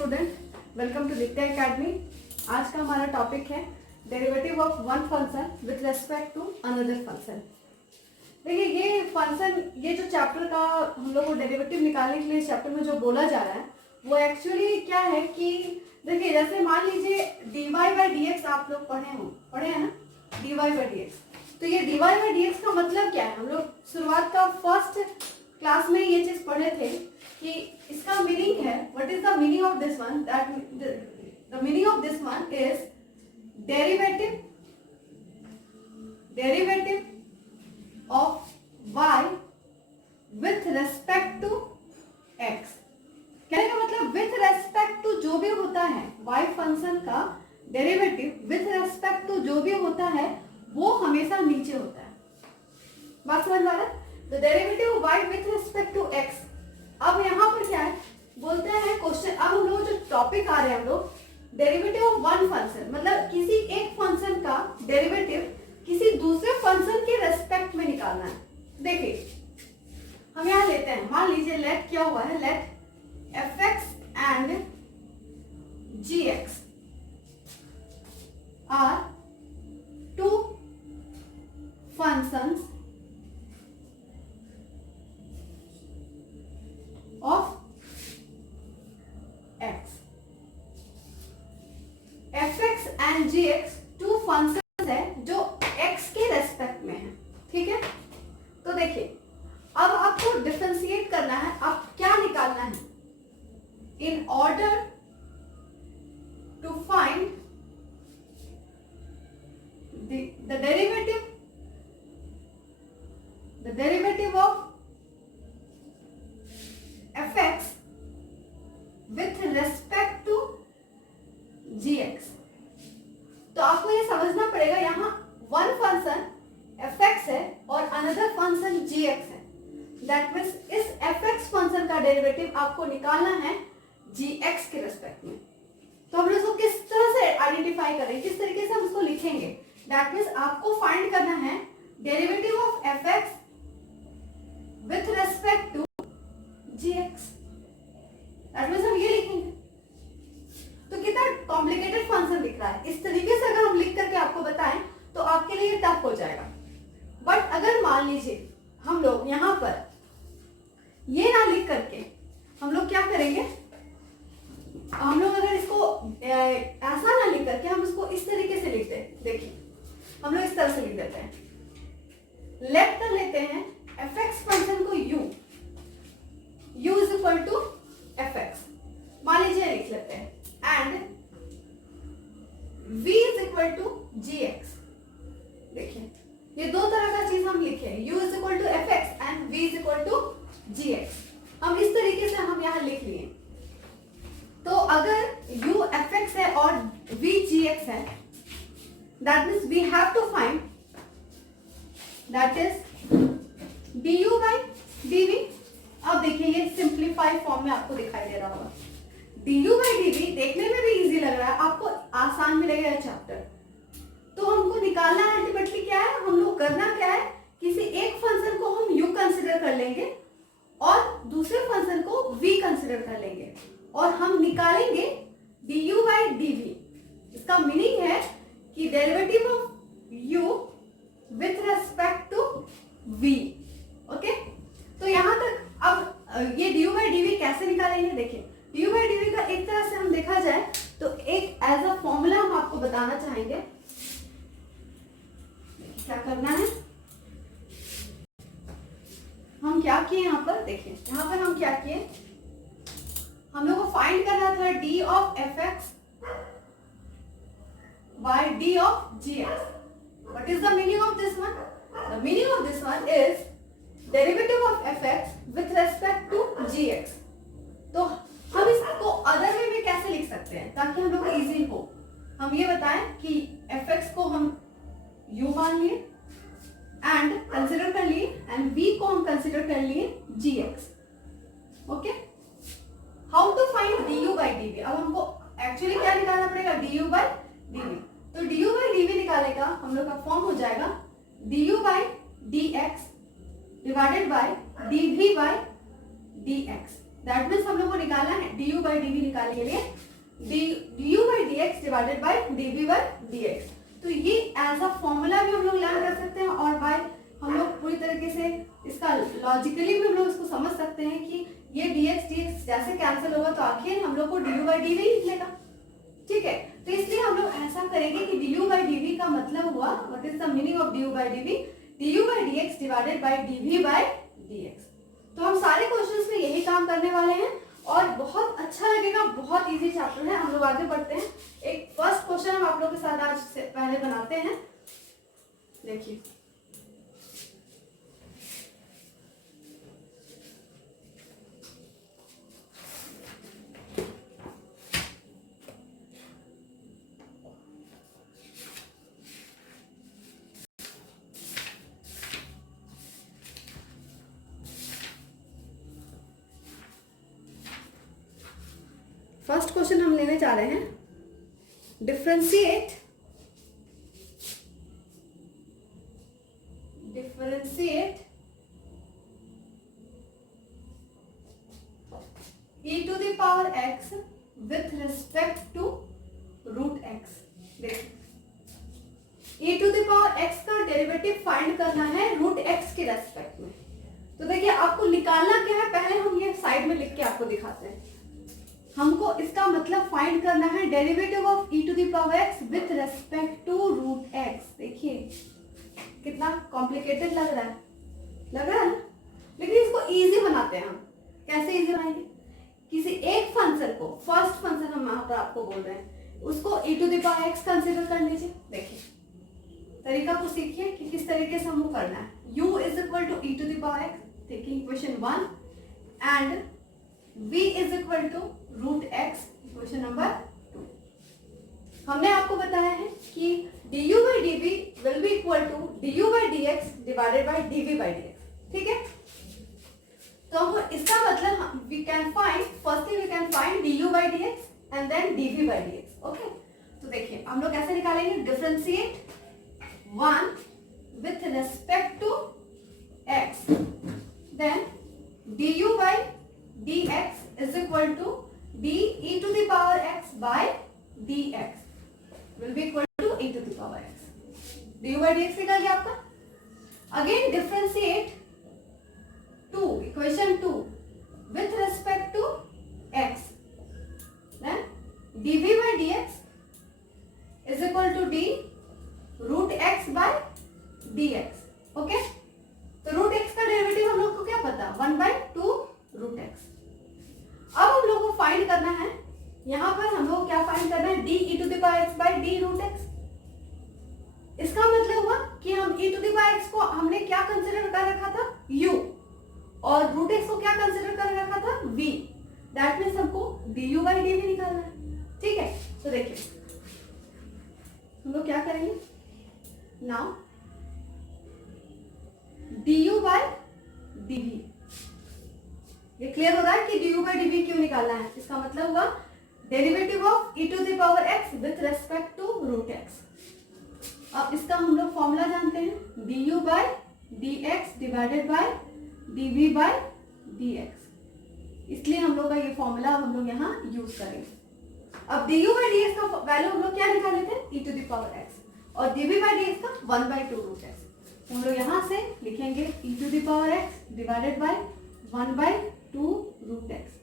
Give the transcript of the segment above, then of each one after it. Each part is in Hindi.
Student, welcome to Ditya academy. आज का हमारा टॉपिक है derivative of one function with respect to another function. देखिए ये फंक्शन, ये जो चैप्टर का हम लोग को डेरिवेटिव निकालने के लिए चैप्टर में जो बोला जा रहा है वो एक्चुअली क्या है कि देखिए जैसे मान लीजिए dy बाई डी एक्स आप लोग पढ़े हैं ना, dy बाई डी एक्स। तो ये dy बाई डी एक्स का मतलब क्या है, हम लोग शुरुआत का फर्स्ट क्लास में ये चीज पढ़े थे कि इसका मीनिंग है, what is the meaning of this one, that the meaning of this one is derivative of y with respect to x। कहने का मतलब विथ रेस्पेक्ट टू जो भी होता है y फंक्शन का डेरिवेटिव विथ रेस्पेक्ट टू जो भी होता है वो हमेशा नीचे होता है। बात समझ में आ रहा है? The derivative of y with respect to x। अब यहाँ पर क्या है बोलते हैं क्वेश्चन, अब हम लोग जो टॉपिक आ रहे हैं हम लोग डेरिवेटिव ऑफ वन फंक्शन, मतलब किसी एक फंक्शन का डेरिवेटिव किसी दूसरे फंक्शन के रेस्पेक्ट में निकालना है। देखिए हम यहाँ लेते हैं, मान लीजिए लेट क्या हुआ है, let fx and gx are two functions of x। fx and gx two functions है जो x के रेस्पेक्ट में है, ठीक है। तो देखिए अब आपको डिफरेंशिएट करना है, अब क्या निकालना है, in order to find the derivative of fx with respect to gx। तो आपको ये समझना पड़ेगा यहाँ वन फंक्शन fx है और अनदर फंक्शन gx है। दैट मीन्स इस fx फंक्शन का डेरिवेटिव आपको निकालना है gx के रेस्पेक्ट में। तो हम इसको किस तरह से आइडेंटिफाई करें, किस तरीके से हम इसको लिखेंगे, दैट मीन्स आपको फाइंड करना है derivative of fx with respect to gx। That means हम ये लिखेंगे। तो कितना कॉम्प्लिकेटेड फंक्शन दिख रहा है, इस तरीके से अगर हम लिख करके आपको बताएं तो आपके लिए टफ हो जाएगा। बट अगर मान लीजिए हम लोग यहाँ पर ये ना लिख करके हम लोग क्या करेंगे, हम लोग अगर इसको ऐसा ना लिख करके हम इसको इस तरीके से लिखते हैं। देखिए हम लोग इस तरह से लिख देते हैं, लेट कर लेते हैं fx फंक्शन को u is equal to fx मान लीजिए लिख लेते हैं, and v is equal to gx। देखिए ये दो तरह का चीज हम लिखे, u is equal to fx and v is equal to gx। हम इस तरीके से हम यहाँ लिख लिए। तो अगर u fx है और v gx है, that means we have to find that is du by dv। अब देखिए ये सिंप्लीफाइड फॉर्म में आपको दिखाई दे रहा होगा। du बाई dv देखने में भी इजी लग रहा है, आपको आसान मिलेगा यह चैप्टर। तो हमको निकालना अल्टीमेटली क्या है, हम लोग करना क्या है, किसी एक फंक्शन को हम u कंसिडर कर लेंगे और दूसरे फंक्शन को v कंसिडर कर लेंगे और हम निकालेंगे du बाई dv। इसका मीनिंग है कि derivative of u with respect to v। Okay, तो यहां तक अब ये du बाई dv कैसे निकालेंगे, देखिए du बाई dv का एक तरह से हम देखा जाए तो एक एज अ फॉर्मूला हम आपको बताना चाहेंगे। क्या करना है, हम क्या किए यहाँ पर, देखिए यहाँ पर हम क्या किए, हम लोग को फाइंड करना था d of fx by d of gx। What is the meaning of this one? The meaning of this one is derivative of fx with respect to gx। तो हम इसको अदर वे में कैसे लिख सकते हैं ताकि हम लोग को इजी हो। हम ये बताएं कि fx को हम u मान लिए एंड कंसिडर कर लिए एंड v को हम कंसिडर कर लिए gx। Okay, how to find du by dv। अब हमको एक्चुअली क्या निकालना पड़ेगा, du बाई dv। तो du बाई dv निकालने का हम लोग का फॉर्म हो जाएगा du by dx divided by dv by dx। That means हम लोग को निकालना है du by dv निकालने के लिए du by dx divided by dv by dx। तो ये एज अ फॉर्मूला भी हम लोग लर्न कर सकते हैं और बाय हम लोग पूरी तरीके से इसका लॉजिकली भी हम लोग इसको समझ सकते हैं कि ये dx जैसे कैंसिल होगा तो आखिर हम लोग को du by dv निकलेगा। ठीक है, तो इसलिए हम लोग ऐसा करेंगे कि du by dv का मतलब हुआ, what is the meaning of du by dv, du by dx divided by dv by dx। तो हम सारे क्वेश्चंस में यही काम करने वाले हैं और बहुत अच्छा लगेगा, बहुत इजी चैप्टर है। हम लोग आगे बढ़ते हैं। एक फर्स्ट क्वेश्चन हम आप लोगों के साथ आज से पहले बनाते हैं। देखिए, फर्स्ट क्वेश्चन हम लेने जा रहे हैं, differentiate e to the power x with respect to root x। देखिए, e to the power x का डेरिवेटिव फाइंड करना है रूट x के रेस्पेक्ट में। तो देखिए, आपको निकालना क्या है, पहले हम ये साइड में लिख के आपको दिखाते हैं। हमको इसका मतलब फाइंड करना है derivative of e to the power x with respect to root x। देखिए कितना कॉम्प्लिकेटेड लग रहा है ना, लेकिन इसको इजी बनाते हैं हम। कैसे इजी बनाएंगे, किसी एक फंक्शन को, फर्स्ट फंक्शन हम यहाँ पर आपको बोल रहे हैं, उसको e to the power x consider कर लीजिए। देखिए तरीका को सीखिए कि किस तरीके से हमको करना है। u is equal to e to the power x, taking equation 1 and v is equal to root x, equation number 2। हमने आपको बताया है कि du by dv will be equal to du by dx divided by dv by dx। ठीक है, तो हमको इसका मतलब we can find, firstly we can find du by dx and then dv by dx। Okay, तो देखिए हम लोग कैसे निकालेंगे, differentiate 1 with respect to x, then du by dx is equal to d e to the power x by dx will be equal to e to the power x। du by dx निकल गया आपका। Again differentiate 2, equation 2 with respect to x, then dv by dx is equal to d root x by dx। Okay, तो रूट x का डेरिवेटिव हम लोग को क्या पता, 1/2 रूट x। अब हम लोग को फाइंड करना है, यहाँ पर हम लोग क्या फाइंड करना है, d e to the power x by d root x। इसका मतलब हुआ कि हम e to the power x को हमने क्या कंसीडर कर रखा था, u, और रूट x को क्या कंसीडर कर रखा था, v। दैट मीन्स हमको du by dv निकालना है। ठीक है, तो देखिए हम लोग क्या करेंगे, नाउ du by dv, ये क्लियर हो रहा है कि du by dv क्यों निकालना है। इसका मतलब हुआ derivative of e to the power x with respect to root x। अब इसका हम लोग फॉर्मूला जानते हैं, du by dx divided by dv by dx, इसलिए हम लोग का ये फॉर्मूला हम लोग यहाँ यूज करेंगे। अब du by dx का वैल्यू हम लोग क्या निकाले थे, e to the power x, और dv by dx का 1/2 रूट x। हम लोग यहाँ से लिखेंगे e to the power x divided by 1/2 root x।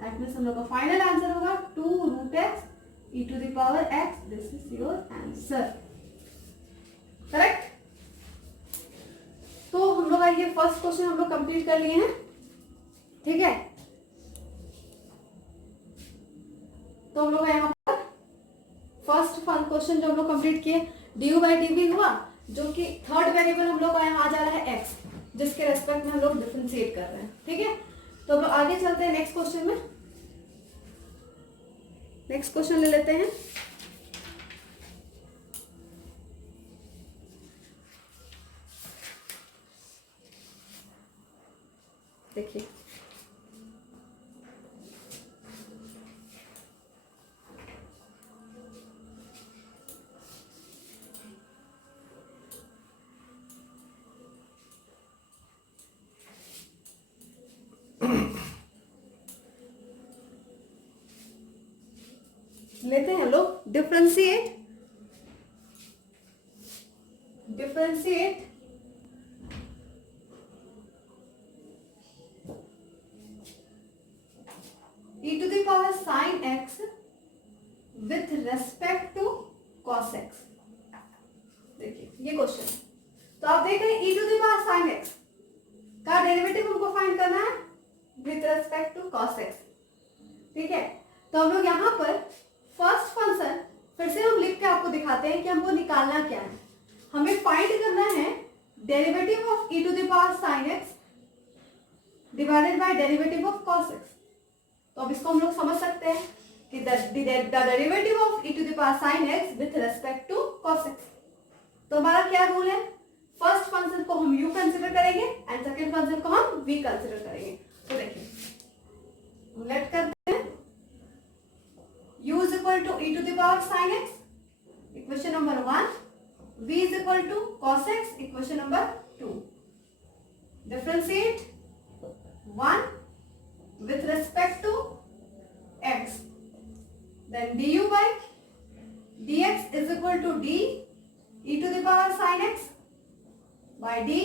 That means हम लोग का फाइनल आंसर होगा 2 root x e to the power x। This is your answer, correct. तो हम लोग ये फर्स्ट क्वेश्चन हम लोग कंप्लीट कर लिए हैं। ठीक है, तो हम लोग यहाँ पर फर्स्ट क्वेश्चन जो हम लोग कंप्लीट किए, du by dv हुआ, जो कि थर्ड वेरिएबल हम लोग का यहाँ आ जा रहा है x, जिसके रेस्पेक्ट में हम लोग डिफरेंशिएट कर रहे हैं। ठीक है, तो हम लोग आगे चलते हैं नेक्स्ट क्वेश्चन में। नेक्स्ट क्वेश्चन ले लेते हैं। देखिए लेते हैं लोग differentiate e to the power sin x with respect to cos x। देखिए ये क्वेश्चन, तो आप देख रहे हैं e to the power sin x का डेरिवेटिव हमको फाइंड करना है with respect to cos x। ठीक है, तो हम लोग यहाँ पर फर्स्ट फंक्शन फिर से हम लिख के आपको दिखाते हैं कि हमको निकालना क्या है। हमें फाइंड करना है derivative of e to the power sin x divided by derivative of cos x। तो अब इसको हम लोग समझ सकते हैं कि the derivative of e to the power sin x with respect to cos x। तो हमारा क्या रूल है, फर्स्ट फंक्शन को हम u कंसिडर करेंगे एंड सेकंड फंक्शन को हम v कंसिडर करेंगे। तो देखिए लेट करते हैं u is equal to e to the power sin x, equation number 1, v is equal to cos x, equation number 2। Differentiate 1 with respect to x, then du by dx is equal to d e to the power sin x by d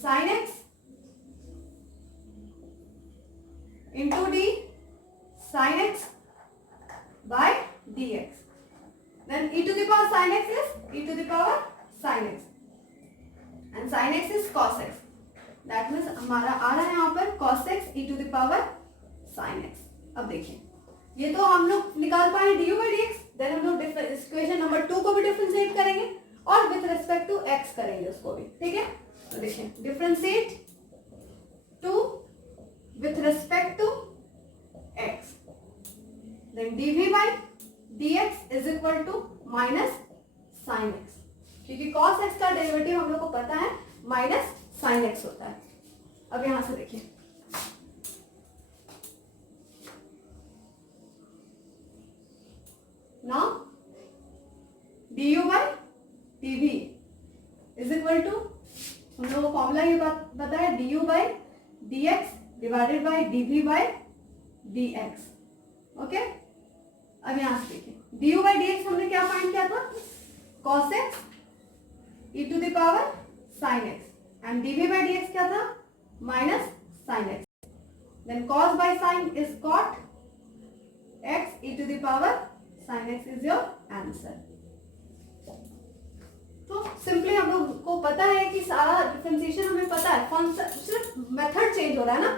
sin x into d sin x by dx, then e to the power sin x is e to the power sin x and sin x is cos x, that means हमारा आ रहा है यहाँ पर cos x e to the power sin x। अब देखिए ये तो हम लोग निकाल पाए du by dx, देन हम लोग इक्वेशन नंबर 2 को भी डिफरेंशिएट करेंगे और विथ रिस्पेक्ट टू x करेंगे उसको भी। ठीक है, तो देखिए differentiate 2 with respect to x, then dv by dx is equal to minus sin x, क्योंकि cos x का डेरिवेटिव हम लोग को पता है माइनस sin x होता है। अब यहां से देखिए now du by dv is equal to, हम लोग को फॉर्मूला ये बात पता है du by dx divided by dv by dx। Okay, अब यहां से देखिए du by dx हमने क्या फाइंड किया था, cos x e to the power sin x and dv by dx क्या था, minus sin x, then cos by sin is cot x e to the power sin x is your answer। तो सिंपली हम लोग को पता है कि सारा डिफरेंशिएशन हमें पता है, फंक्शन सिर्फ मेथड चेंज हो रहा है ना,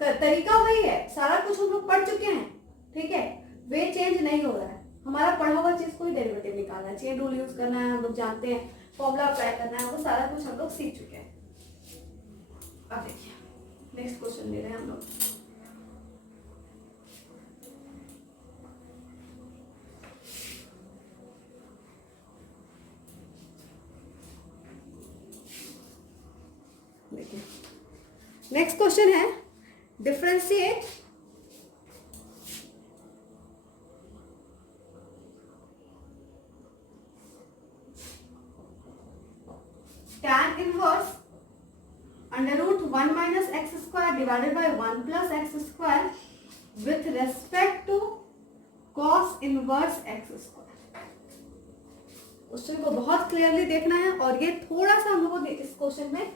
तरीका वही है, सारा कुछ हम लोग पढ़ चुके हैं। ठीक है, वे चेंज नहीं हो रहा है, हमारा पढ़ा हुआ चीज को ही डेरिवेटिव निकालना है, चेन रूल यूज करना है, हम लोग जानते हैं, फॉर्मूला अप्लाई करना है, वो सारा कुछ हम लोग सीख चुके हैं। अब देखिए नेक्स्ट क्वेश्चन ले रहे हैं हम लोग। देखिए नेक्स्ट क्वेश्चन है differentiate tan inverse under root 1 minus x square divided by 1 plus x square with respect to cos inverse x square। Question को बहुत क्लियरली देखना है और ये थोड़ा सा हम लोगों को इस क्वेश्चन में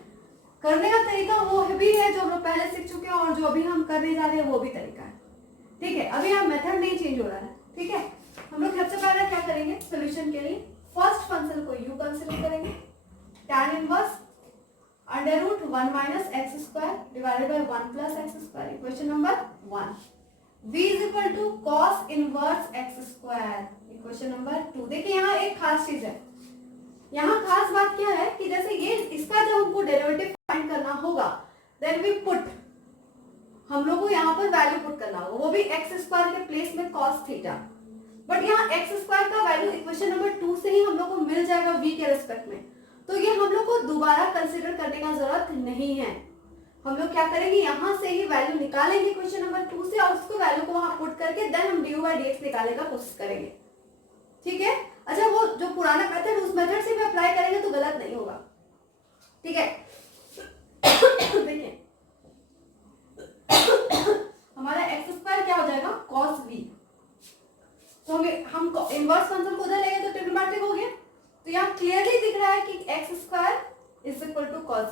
करने का तरीका वो भी है जो हम लोग पहले सीख चुके हैं और जो अभी हम करने जा रहे हैं वो भी तरीका है। ठीक है, अभी यहाँ मेथड नहीं चेंज हो रहा है। ठीक है, हम लोग सबसे पहले क्या करेंगे, सोल्यूशन के लिए फर्स्ट फंक्शन को u कंसीडर करेंगे, tan inverse under root 1 minus x square divided by 1 plus x square, equation number 1। v is equal to cos inverse x square, equation number 2। देखिए यहाँ एक खास चीज है, यहाँ खास बात क्या है कि जैसे ये इसका जब हमको डेरिवेटिव फाइंड करना होगा देन वी पुट, हम लोग को यहाँ पर वैल्यू पुट करना होगा, वो भी एक्स स्क्वायर के प्लेस में cos थीटा। बट यहाँ एक्स स्क्वायर का वैल्यू इक्वेशन नंबर 2 से ही हम लोग को मिल जाएगा v के रेस्पेक्ट में, तो ये हम लोग को दोबारा कंसीडर करने का जरूरत नहीं है। हम लोग क्या करेंगे, यहाँ से ही वैल्यू निकालेंगे क्वेश्चन नंबर 2 से और उसको वैल्यू को वहां पुट करके देन हम du by dx निकालने का कोशिश करेंगे। ठीक है, अच्छा वो जो पुराना मेथड उस मेथड से भी अप्लाई करेंगे तो गलत नहीं होगा। ठीक है देखिए हमारा एक्स स्क्वायर क्या हो जाएगा cos v, तो हम इक्वल टू कॉस v,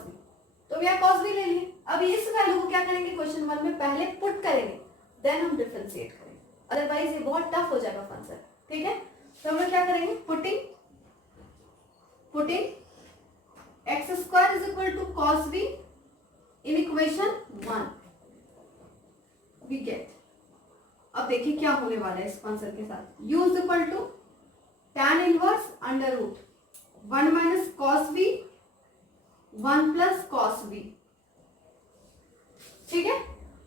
तो यहाँ कॉस v ले लिए। अब इस वैल्यू को क्या करेंगे, क्वेश्चन 1 में पहले पुट करेंगे, देन हम डिफरेंशिएट करेंगे, अदरवाइज ये बहुत टफ हो जाएगा फंक्शन। ठीक है, तो हम लोग क्या करेंगे, putting x square is equal to cos v in equation 1 we get. अब देखिए क्या होने वाला है इस फंक्शन के साथ, u is equal to tan inverse under root 1 minus cos v 1 plus cos v। ठीक है,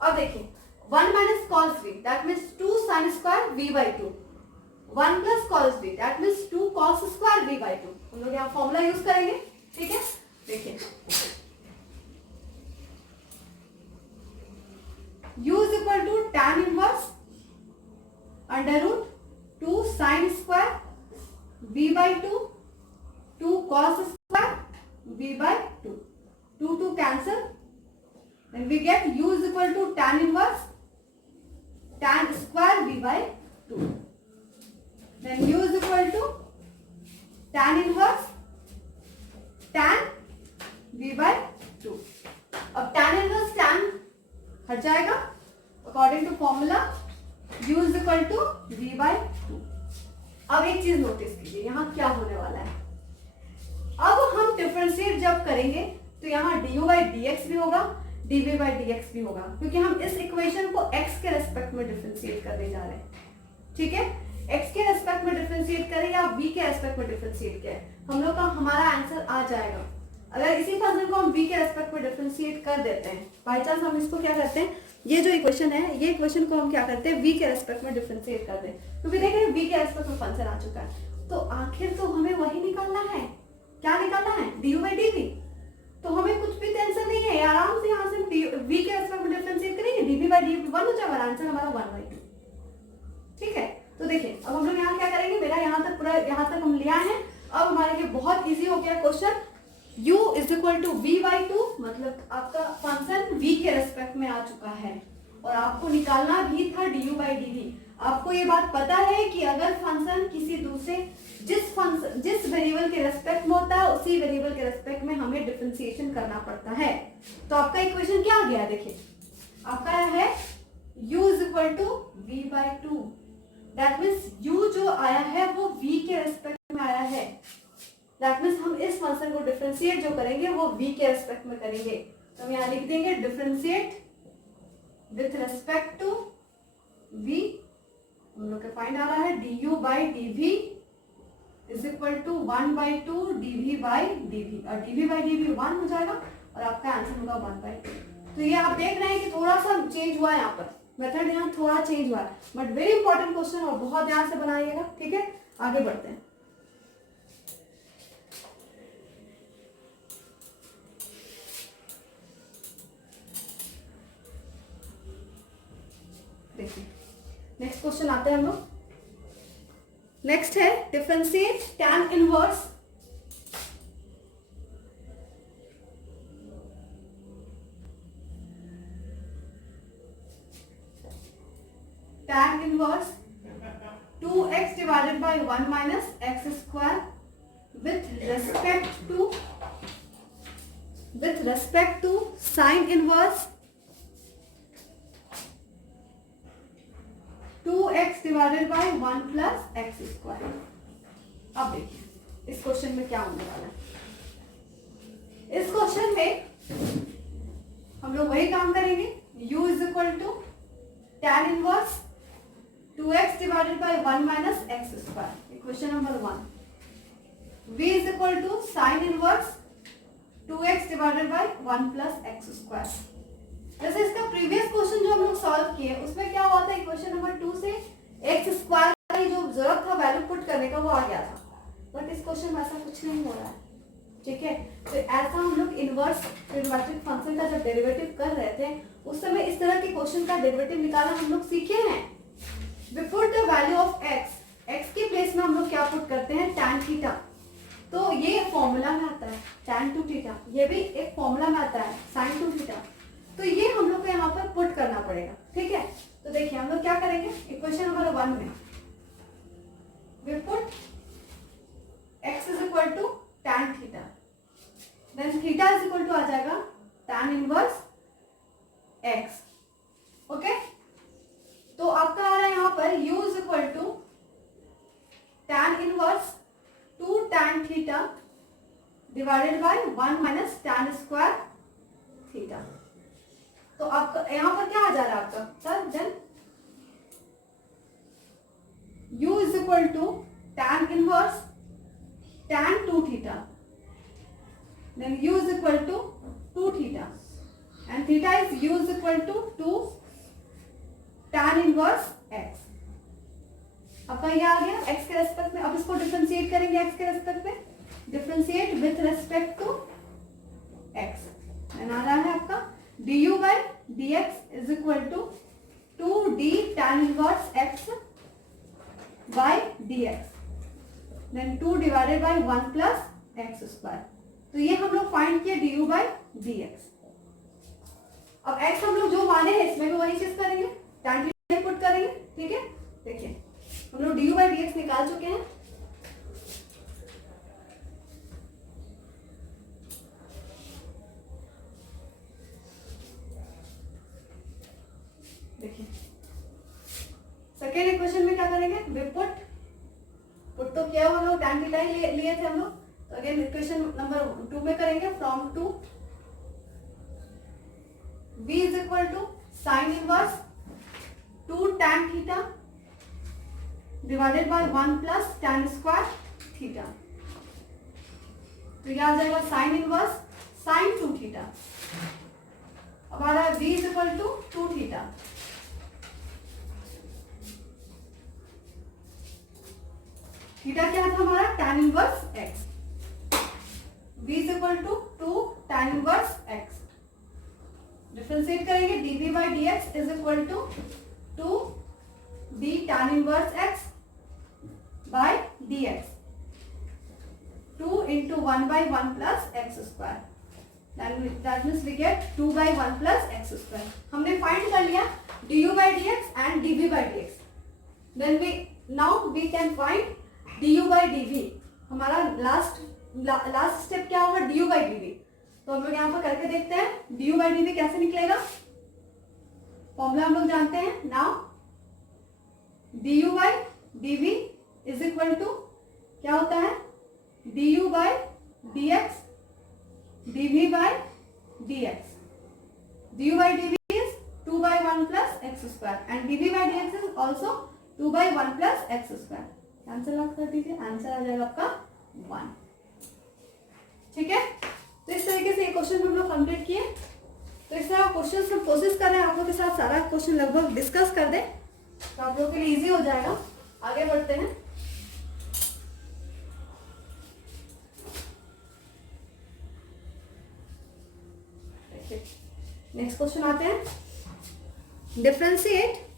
अब देखिए 1 minus cos v that means 2 sine square v by 2, 1 plus cos v that means 2 cos square v by 2। हम लोग यहाँ फॉर्मूला यूज करेंगे। ठीक है, देखिए u is equal to tan inverse under root 2 sine square v by 2, 2 cos square v by 2, 2 cancel, then we get u is equal to tan inverse tan square v by 2, then u is equal to tan inverse tan v by 2। अब tan inverse tan हट जाएगा, according to formula u is equal to v by 2। अब एक चीज नोटिस कीजिए, यहाँ क्या होने वाला है, अब हम डिफरेंशिएट जब करेंगे तो यहाँ du बाई dx भी होगा, dv बाई dx भी होगा, क्योंकि हम इस इक्वेशन को x के रेस्पेक्ट में डिफरेंशिएट करने जा रहे हैं। ठीक है, x के रेस्पेक्ट में डिफरेंशिएट करें या v के रेस्पेक्ट में डिफरेंशिएट करें, हम लोग का हमारा आंसर आ जाएगा। अगर इसी फंक्शन को हम v के रेस्पेक्ट में डिफरेंशिएट कर देते हैं, बाई चांस हम इसको क्या करते हैं, ये जो इक्वेशन है, ये इक्वेशन को हम क्या करते हैं, v के रेस्पेक्ट में डिफरेंशिएट कर दें, क्योंकि देख रहे हैं v के रेस्पेक्ट में फंक्शन आ चुका है, तो आखिर तो हमें वही निकालना है। क्या निकालना है, du बाई dv। तो हमें कुछ भी टेंशन नहीं है, आराम से यहाँ से v के रेस्पेक्ट में डिफरेंशिएट करेंगे, dv बाई dv 1 हो जाएगा, आंसर हमारा 1 बाई 2। ठीक है, तो देखिए अब हम लोग यहाँ क्या करेंगे, मेरा यहाँ तक पूरा यहाँ तक हम लिया है। अब हमारे लिए बहुत इजी हो गया question, u is equal to v by 2, मतलब आपका फंक्शन v के रेस्पेक्ट में आ चुका है, और आपको निकालना भी था du बाई dv। आपको ये बात पता है कि अगर फंक्शन किसी दूसरे जिस वेरिएबल के रेस्पेक्ट में होता है, उसी वेरिएबल के रेस्पेक्ट में हमें डिफरेंशिएशन करना पड़ता है। तो आपका इक्वेशन क्या आ गया, देखिए आपका है u is equal to v by 2, that means u जो आया है वो v के रेस्पेक्ट में आया है, दैट मीन्स हम इस फंक्शन को डिफरेंशिएट जो करेंगे वो v के रेस्पेक्ट में करेंगे। तो हम यहाँ लिख देंगे differentiate with respect to v, हम लोग का फाइंड आ रहा है du by dv is equal to 1 by 2 dv by dv, और dv बाई dv 1 हो जाएगा और आपका आंसर होगा 1 बाई 2। तो ये आप देख रहे हैं कि थोड़ा सा चेंज हुआ है, यहाँ पर मेथड यहाँ थोड़ा चेंज हुआ है, बट वेरी इंपॉर्टेंट क्वेश्चन और बहुत ध्यान से बनाइएगा। ठीक है, आगे बढ़ते हैं। देखिए नेक्स्ट क्वेश्चन आते हैं हम लोग। नेक्स्ट है differentiate tan inverse tan inverse 2x divided by 1 minus x square with respect to sin inverse 2x divided by 1 plus x square. अब देखिए इस क्वेश्चन में क्या होने वाला है। इस क्वेश्चन में हम लोग वही काम करेंगे, u is equal to tan inverse 2x divided by 1 minus x square, question number 1। v is equal to sine inverse 2x divided by 1 plus x square. जैसे इसका प्रीवियस क्वेश्चन जो हम लोग सॉल्व किए उसमें क्या हुआ था, इक्वेशन नंबर 2 से एक्स स्क्वायर की जो जरूरत था वैल्यू पुट करने का वो आ गया था, बट इस क्वेश्चन में ऐसा कुछ नहीं हो रहा है। ठीक है, तो ऐसा हम लोग इनवर्स ट्रिग्नोमेट्रिक फंक्शन का जब डेरिवेटिव कर रहे थे उस समय इस तरह के क्वेश्चन का डेरिवेटिव निकालना हम लोग सीखे हैं। We put the value of x के प्लेस में हम लोग क्या पुट करते हैं, tan थीटा। तो ये फॉर्मूला में आता है tan टू थीटा, ये भी एक फॉर्मूला में आता है sin टू थीटा, तो ये हम लोग को यहाँ पर पुट करना पड़ेगा। ठीक है, तो देखिए हम लोग क्या करेंगे, इक्वेशन नंबर 1 में we put x is equal to tan थीटा, देन थीटा इज इक्वल टू आ जाएगा tan इनवर्स x। ओके, तो आपका आ रहा है यहाँ पर u is equal to tan inverse 2 tan theta divided by 1 minus tan square theta. तो आपका यहाँ पर क्या आ जा रहा है आपका sir, then u is equal to tan inverse tan 2 theta, then u is equal to 2 theta, and theta is u is equal to 2 tan inverse x। आपका ये आ गया x के रेस्पेक्ट में। अब इसको डिफरेंशिएट करेंगे x के रेस्पेक्ट में, differentiate with respect to x, then आ रहा है आपका du by dx is equal to 2d tan inverse x by dx, then 2 divided by 1 plus x square. तो ये हम लोग फाइंड किए du बाय dx। अब x हम लोग जो माने हैं इसमें भी वही चीज करेंगे, tan थीटा पुट करेंगे। ठीक है, देखिए हम लोग du बाय dx निकाल चुके हैं। देखिए सेकेंड इक्वेशन में क्या करेंगे, वी पुट तो किया हम लोग tan थीटा ही लिए थे हम लोग। तो अगेन इक्वेशन नंबर 2 में करेंगे, from two v is equal to sine inverse 2 tan theta divided by 1 plus tan square theta. तो यह आ जाएगा साइन इनवर्स साइन 2 थीटा। अब आ रहा है v is equal to 2 theta, theta क्या था हमारा tan inverse x, v is equal to 2 tan inverse x। Differentiate करेंगे dv by dx is equal to 2 d tan inverse x by dx, 2 into 1 by 1 plus x square, that means we get 2 by 1 plus x square। हमने फाइंड कर लिया du by dx and dv by dx, then now we can find du by dv। हमारा लास्ट स्टेप क्या होगा, du by dv। तो हम लोग यहाँ पर करके देखते हैं du by dv कैसे निकलेगा। फॉर्मूला हम लोग जानते हैं, now du by dv is equal to क्या होता है, du by dx dv by dx। du by dv is 2 by 1 plus x square and dv by dx is also 2 by 1 plus x square। Answer lock कर दीजिए, आंसर आ जाएगा आपका 1। ठीक है, तो इस तरीके से ये क्वेश्चन हम लोग कंप्लीट किए। तो इस तरह क्वेश्चन हम कोशिश कर रहे हैं आप लोग के साथ सारा क्वेश्चन लगभग डिस्कस कर दें, तो आप लोगों के लिए इजी हो जाएगा। आगे बढ़ते हैं। नेक्स्ट क्वेश्चन आते हैं, differentiate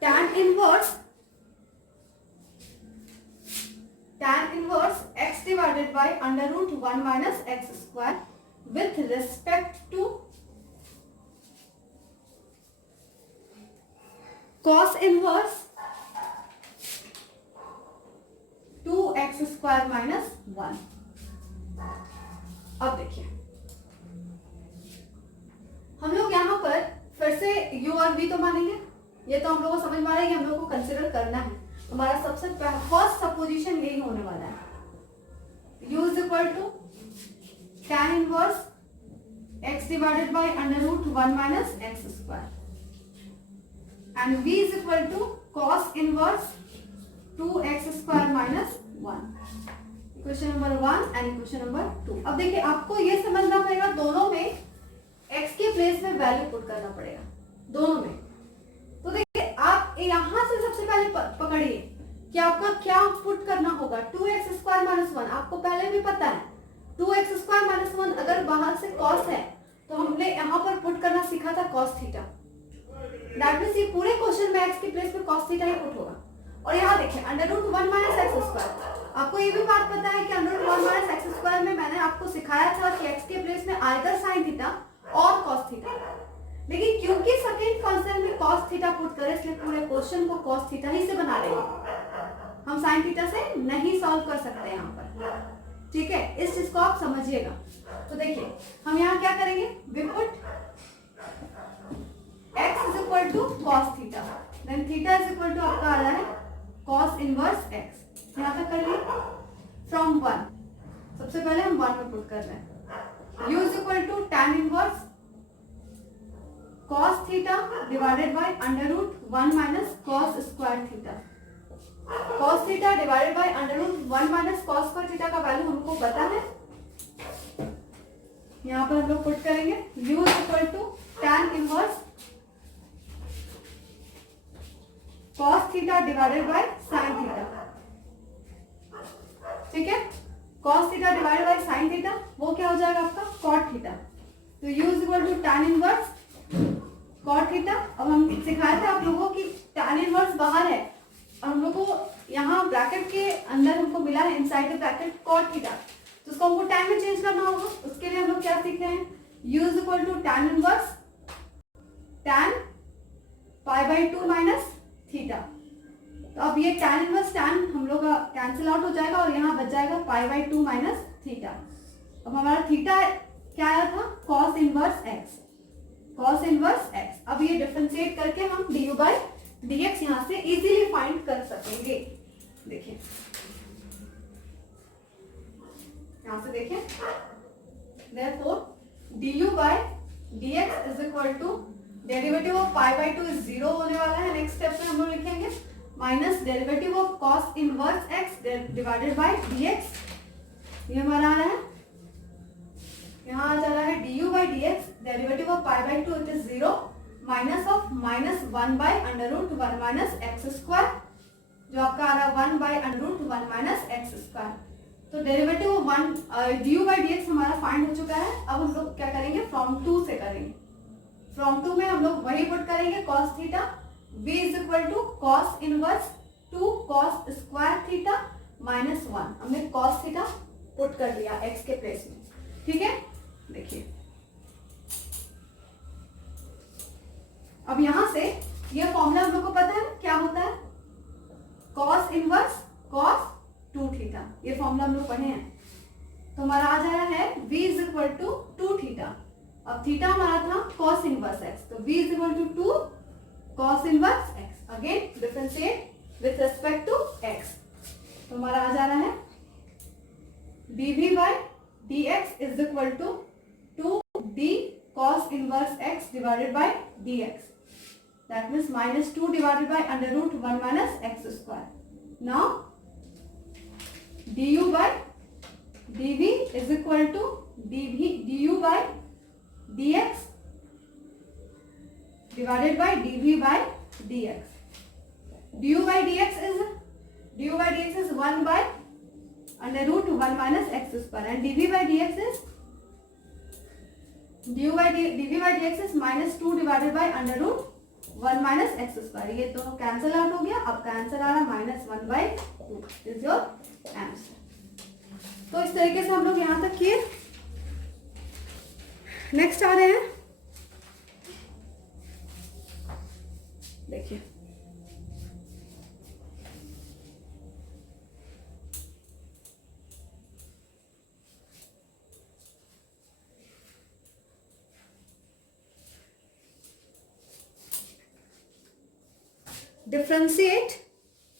tan inverse x divided by under root 1 minus x square with respect to cos inverse 2x square minus 1। अब देखिए हम लोग यहाँ पर फिर से u और v तो मानेंगे, ये तो हम लोगों को समझ में आ रहा है कि हम लोग को कंसिडर करना है। हमारा सबसे फर्स्ट सपोजिशन यही होने वाला है, u is equal to tan inverse x divided by under root 1 minus x square and v is equal to cos inverse 2x square minus 1। Equation number 1 and equation number 2। अब देखिए आपको ये समझना पड़ेगा, दोनों में x के प्लेस में वैल्यू पुट करना पड़ेगा, दोनों में। तो देखिए आप यहाँ से सबसे पहले पकड़िए कि आपका क्या पुट करना होगा, 2x स्क्वायर माइनस 1। आपको पहले भी पता है 2x स्क्वायर माइनस 1 अगर बाहर से cos है तो हमने यहाँ पर पुट करना सीखा था cos थीटा। दैट मींस ये पूरे क्वेश्चन में x के प्लेस में cos थीटा ही पुट होगा। और यहाँ देखिए under root 1 minus x square, आपको ये भी बात पता है कि under root 1 minus x square में मैंने आपको सिखाया था कि x के प्लेस में आइदर साइन थीटा और cos थीटा। लेकिन क्योंकि सेकंड फंक्शन में cos थीटा पुट करें इसलिए पूरे क्वेश्चन को cos थीटा ही से बना लेंगे, हम sin थीटा से नहीं सॉल्व कर सकते यहाँ पर, ठीक है। इस चीज को आप समझिएगा। तो देखिए हम यहाँ क्या करेंगे, we put x is equal to cos theta, then theta is equal to आपका आ रहा है cos इनवर्स x, यहाँ तक कर लिए फ्रॉम 1, सबसे पहले हम 1 में पुट कर रहे हैं, u is equal to tan inverse cos theta divided by under root 1 minus cos square theta, cos theta divided by under root 1 minus cos square theta का वैल्यू हमको पता है, यहाँ पर हम लोग पुट करेंगे u is equal to tan inverse cos theta divided bye sin theta, ठीक है। cos theta divided bye sin theta वो क्या हो जाएगा आपका cot थीटा, तो u is equal to tan inverse cot theta. अब हम सिखाए थे आप लोगों की tan इनवर्स बाहर है और हम लोग को यहाँ ब्रैकेट के अंदर हमको मिला है inside the bracket cot theta, तो उसको हमको tan में चेंज करना होगा। उसके लिए हम लोग क्या सीख रहे हैं, u is equal to tan inverse tan pi by 2 minus theta, तो अब ये tan इनवर्स tan हम लोग का कैंसिल आउट हो जाएगा और यहाँ बच जाएगा पाई बाई 2 माइनस थीटा। अब हमारा थीटा क्या आया था, cos inverse x, cos inverse x। अब ये डिफरेंशिएट करके हम du बाई dx यहाँ से इजीली फाइंड कर सकेंगे। देखिए यहाँ से देखिए, therefore du by dx is equal to derivative of pi by 2 0 होने वाला है। नेक्स्ट स्टेप में हम लोग लिखेंगे minus derivative of cos inverse x divided by dx, ये हमारा आ रहा है, यहाँ आ जा रहा है du by dx derivative of pi by 2 it is 0 minus of minus 1 by under root 1 minus x square, जो आपका आ रहा है 1 by under root 1 minus x square. तो derivative of 1 du by dx हमारा फाइंड हो चुका है। अब हम लोग क्या करेंगे, फ्रॉम 2 से करेंगे, फ्रॉम 2 में हम लोग वही पुट करेंगे cos theta v is equal to cos inverse 2 cos square theta minus 1, हमने cos थीटा पुट कर दिया x के प्लेस में, ठीक है। देखिए अब यहां से ये फॉर्मूला हम लोग को पता है क्या होता है, cos इनवर्स cos 2 थीटा, ये फॉर्मूला हम लोग पढ़े हैं। तो हमारा आ जा रहा है v is equal to 2 theta, अब थीटा हमारा था cos इनवर्स x, तो v is equal to 2 cos inverse x, again differentiate with respect to x, तो हमारा आ जा रहा है dv by dx is equal to 2d cos inverse x divided by dx, that means minus 2 divided by under root 1 minus x square. Now du by dv is equal to du by dx divided by dv by dx. du by dx is 1 by under root 1 minus x square and dv by dx is dv by dx is minus 2 divided by under root 1 minus x square, ये तो कैंसिल आउट हो गया। अब कैंसिल आ रहा है minus 1 by 2 is your answer. तो इस तरीके से हम लोग यहां तक किए। नेक्स्ट आ रहे हैं, देखिए differentiate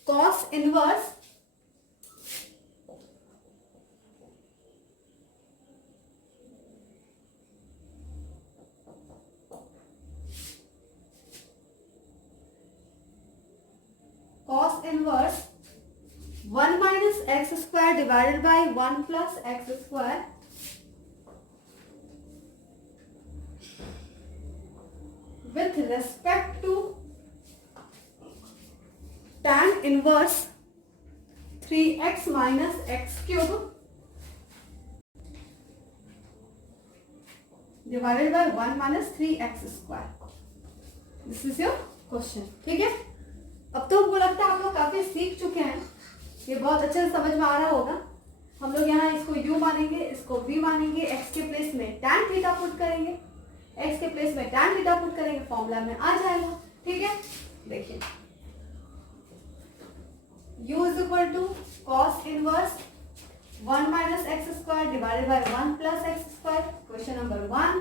cos inverse cos inverse 1 minus x square divided by 1 plus x square with respect to tan inverse 3x minus x cube divided by 1 minus 3x square. This is your question. ठीक है, अब तो हमको लगता है आप लोग काफी सीख चुके हैं, ये बहुत अच्छे से समझ में आ रहा होगा। हम लोग यहाँ इसको u मानेंगे, इसको v मानेंगे, x के प्लेस में tan थीटा पुट करेंगे, x के प्लेस में tan थीटा पुट करेंगे, फॉर्मूला में आ जाएगा। ठीक है, देखिए u is equal to cos inverse 1 minus x square divided by 1 plus x square. Question number 1,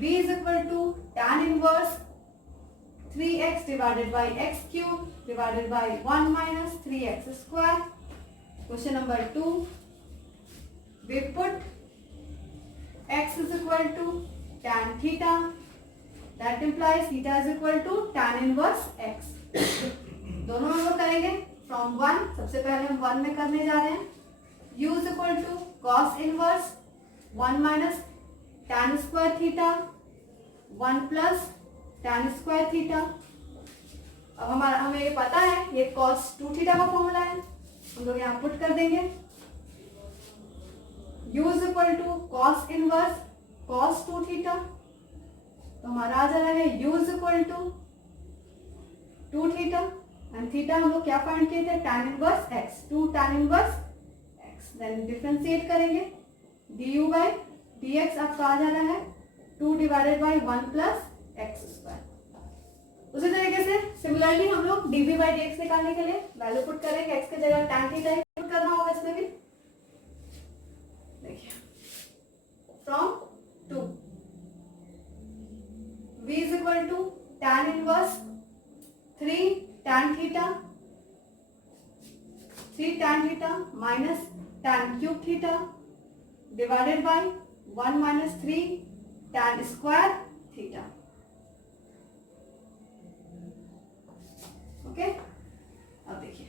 v is equal to tan inverse 3x divided by x cube divided by 1 minus 3x square. Question number 2, we put x is equal to tan theta, that implies theta is equal to tan inverse x। दोनों में वो करेंगे फ्रॉम 1, सबसे पहले हम 1 में करने जा रहे हैं। u is equal to cos inverse 1 minus tan square theta 1 plus tan square theta। अब हमें ये पता है ये cos 2 थीटा का फॉर्मूला है, हम लोग यहाँ पुट कर देंगे। u is equal to cos inverse cos 2 theta, तो हमारा आ जा रहा है u is equal to 2 theta and theta हम लोग क्या फाइंड किए थे, tan inverse x, 2 tan inverse x। Then differentiate करेंगे, du by dx आपका आ जा रहा है 2 divided by 1 plus x square. उसी तरीके से सिमिलरली हम लोग dv by dx निकालने के लिए वैल्यू पुट करेंगे, x की जगह tan थीटा पुट करना होगा इसमें भी। देखिए from 2 v is equal to tan inverse 3 tan theta minus tan cube theta divided by 1 minus 3 tan square theta। Okay, अब देखिए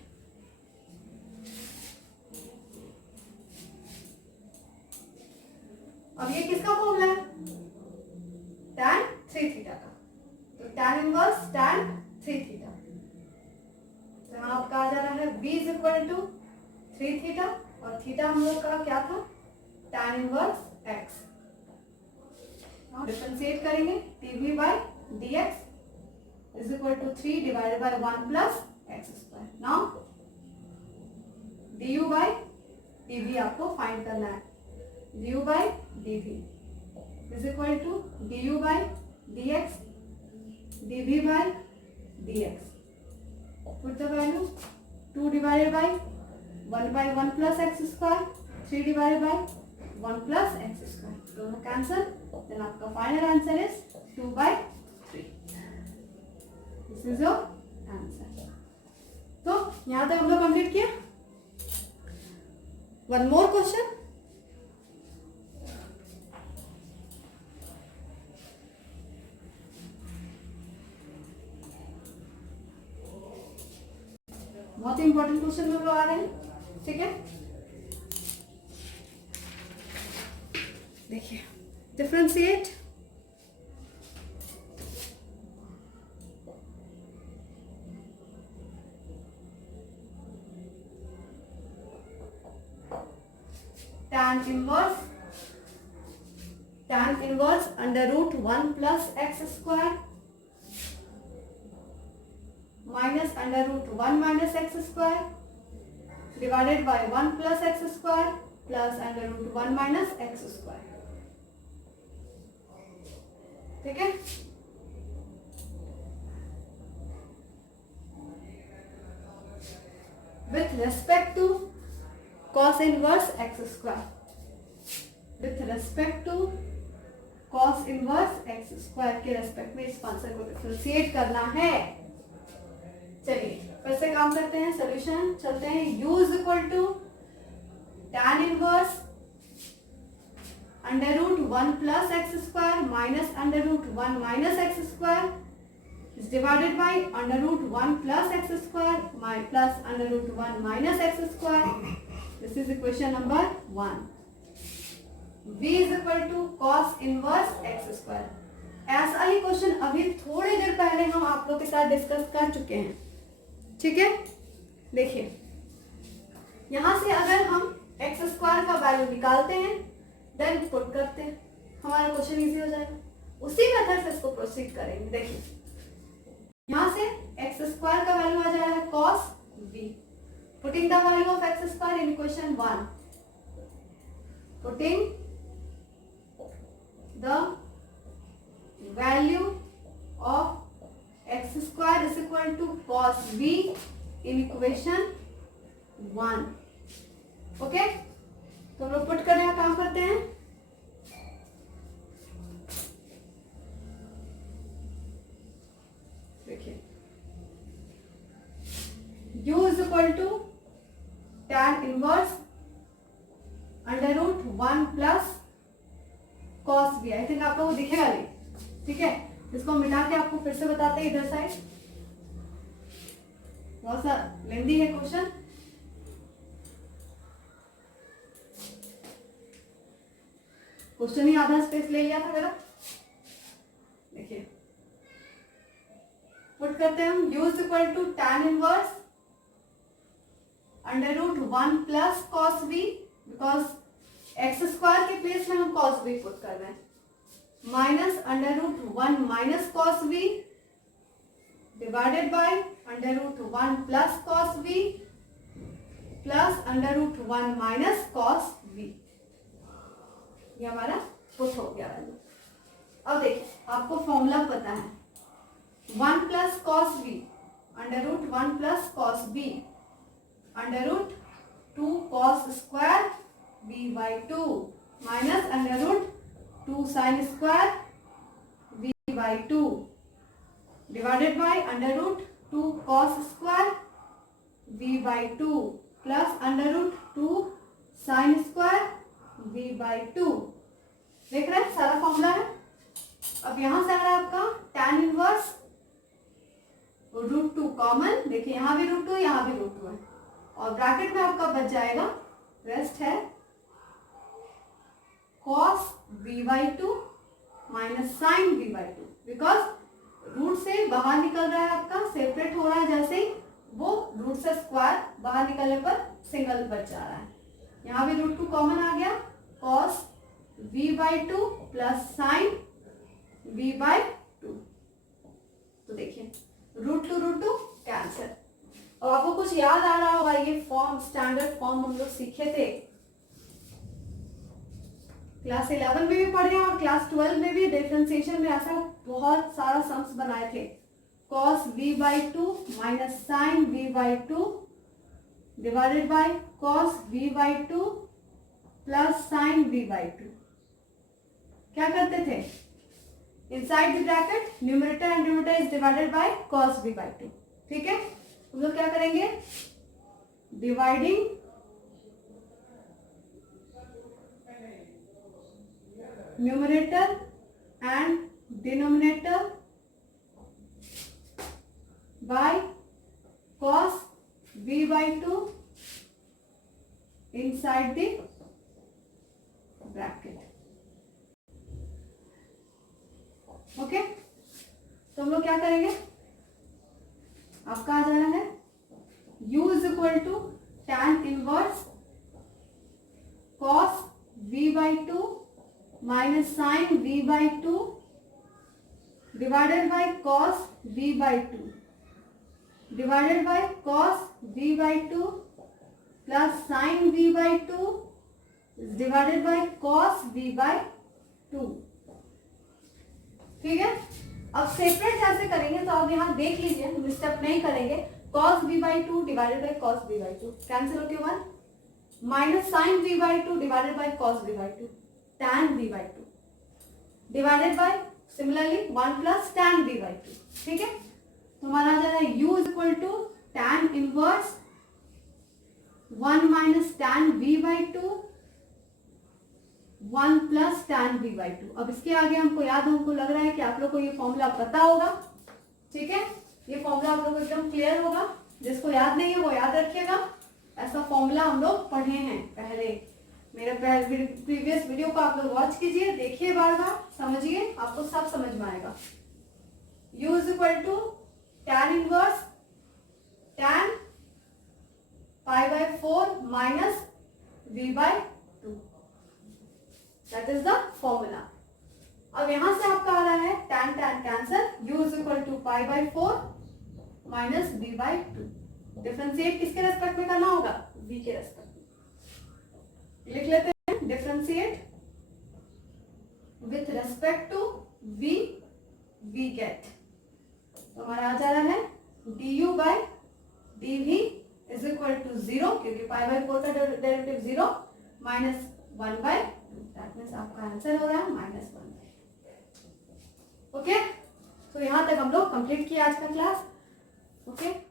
अब ये किसका फॉर्मूला है, tan 3 थीटा का, तो tan इनवर्स tan 3 थीटा। तो यहाँ आपका आ जा रहा है v is equal to 3 theta और थीटा हम लोग का क्या था, tan inverse x। now differentiate करेंगे, dv by dx is equal to 3 divided by 1 plus x square. Now du by dv आपको फाइंड करना है, du by dv is equal to du by dx dv by dx। Put the value 2 divided by 1 plus x square, 3 divided by 1 plus x square, दोनों कैंसल। देन आपका final answer is 2 by 3। This is your answer. तो यहाँ तक हम लोग कंप्लीट किया। वन मोर क्वेश्चन, बहुत ही इंपॉर्टेंट क्वेश्चन में लोग आ रहे हैं। ठीक है, देखिए differentiate tan inverse under root 1 plus x square minus under root 1 minus x square divided by 1 plus x square plus under root 1 minus x square. ठीक है, with respect to cos inverse x square, with respect to cos inverse x square के रेस्पेक्ट में इस फंक्शन को डिफरेंशिएट करना है। चलिए फिर से काम करते हैं, सॉल्यूशन चलते हैं। u is equal to tan inverse under root 1 plus x square minus under root 1 minus x square is divided by under root 1 plus x square plus under root 1 minus x square. This is equation number 1. v is equal to cos inverse x square। ऐसा ही क्वेश्चन अभी थोड़ी देर पहले हम आप लोग के साथ डिस्कस कर चुके हैं। ठीक है, देखिए यहां से अगर हम एक्स स्क्वायर का वैल्यू निकालते हैं देन पुट करते हैं, हमारा क्वेश्चन इजी हो जाएगा। उसी मेथड से इसको प्रोसीड करेंगे। देखिए यहां से एक्स स्क्वायर का वैल्यू आ जा रहा है cos v, putting the value of x square in equation 1, putting the value of x square is equal to cos b in equation 1. Okay, तो हम लोग पुट करने का काम करते हैं. देखिए u is equal to tan inverse under root 1 plus cos b. I think आप लोगों को दिखेगा नहीं. ठीक है, इसको मिटा के आपको फिर से बताते हैं इधर साइड. बहुत सा लेंदी है क्वेश्चन. क्वेश्चन ही आधा स्पेस ले लिया था मेरा. देखिए पुट करते हैं हम. u is equal to tan inverse under root 1 plus cos b, because x square के प्लेस में हम कॉस बी पुट कर रहे हैं, minus under root 1 minus cos b divided by under root 1 plus cos b plus under root 1 minus cos b. ये हमारा पुट हो गया वैल्यू. अब देखिए आपको फॉर्मूला पता है. 1 plus cos b under root 1 plus cos b under root 2 cos square b by 2 minus under root 2 sine square b by 2 divided by under root 2 cos square b by 2 plus under root 2 sine square b by 2. देख रहे हैं सारा फॉर्मूला है. अब यहां से आ रहा है आपका tan इनवर्स रूट 2 कॉमन. देखिए यहां भी रूट 2 यहां भी रूट 2 है और ब्रैकेट में आपका बच जाएगा, रेस्ट है cos b by 2 minus sine b by 2. Because root से बाहर निकल रहा है आपका, सेपरेट हो रहा है जैसे ही वो रूट से स्क्वायर बाहर निकलने पर सिंगल बच जा रहा है. यहाँ भी रूट 2 कॉमन आ गया. cos b by 2 plus sine b by 2. तो देखिए रूट टू कैंसिल. और आपको कुछ याद आ रहा होगा, ये फॉर्म स्टैंडर्ड फॉर्म हम लोग सीखे थे क्लास 11 में भी पढ़े और क्लास 12 में भी. डिफरेंशिएशन में ऐसा बहुत सारा सम्स बनाए थे. cos b by 2 minus sine b by 2 divided by cos b by 2 plus sine b by 2. क्या करते थे? Inside the bracket numerator and denominator is divided by cos b by 2. ठीक है, हम लोग क्या करेंगे? Dividing numerator and denominator by cos b by 2 inside the bracket. Okay, तो हम लोग क्या करेंगे? आपका आ जाना है u is equal to tan inverse cos v by 2 minus sine v by 2 divided by cos v by 2 divided by cos v by 2 plus sine v by 2 divided by cos v by 2. ठीक है, अब सेपरेट जैसे करेंगे तो आप यहाँ देख लीजिए, हम स्टेप नहीं करेंगे. cos b by 2 divided by cos b by 2 cancel होके 1 minus sine b by 2 divided by cos b by 2 tan b by 2 divided by similarly 1 plus tan b by 2. ठीक है, तो हमारा आ जाएगा u is equal to tan inverse 1 minus tan b by 2 1 plus tan b by 2. अब इसके आगे हमको याद, हमको लग रहा है कि आप लोग को ये फॉर्मूला पता होगा. ठीक है, ये फॉर्मूला आप लोग को एकदम क्लियर होगा. जिसको याद नहीं है वो याद रखिएगा. ऐसा फॉर्मूला हम लोग पढ़े हैं पहले. मेरे प्रीवियस वीडियो को आप लोग वॉच कीजिए, देखिए, बार बार समझिए, आपको सब समझ में आएगा. u is equal to tan inverse tan pi by 4 minus v by 2. That is the formula. अब यहां से आपका आ रहा है tan cancel. u is equal to pi by 4 minus v by 2. Differentiate किसके रेस्पेक्ट में करना होगा? v के रेस्पेक्ट में. लिख लेते हैं differentiate with respect to v we get, तो हमारा आ जा रहा है du by dv is equal to 0, क्योंकि पाई बाई 4 का derivative 0, minus 1 by 2, that means आपका आंसर हो रहा है -1। ओके, तो यहाँ तक हम लोग कंप्लीट किया आज का क्लास। ओके।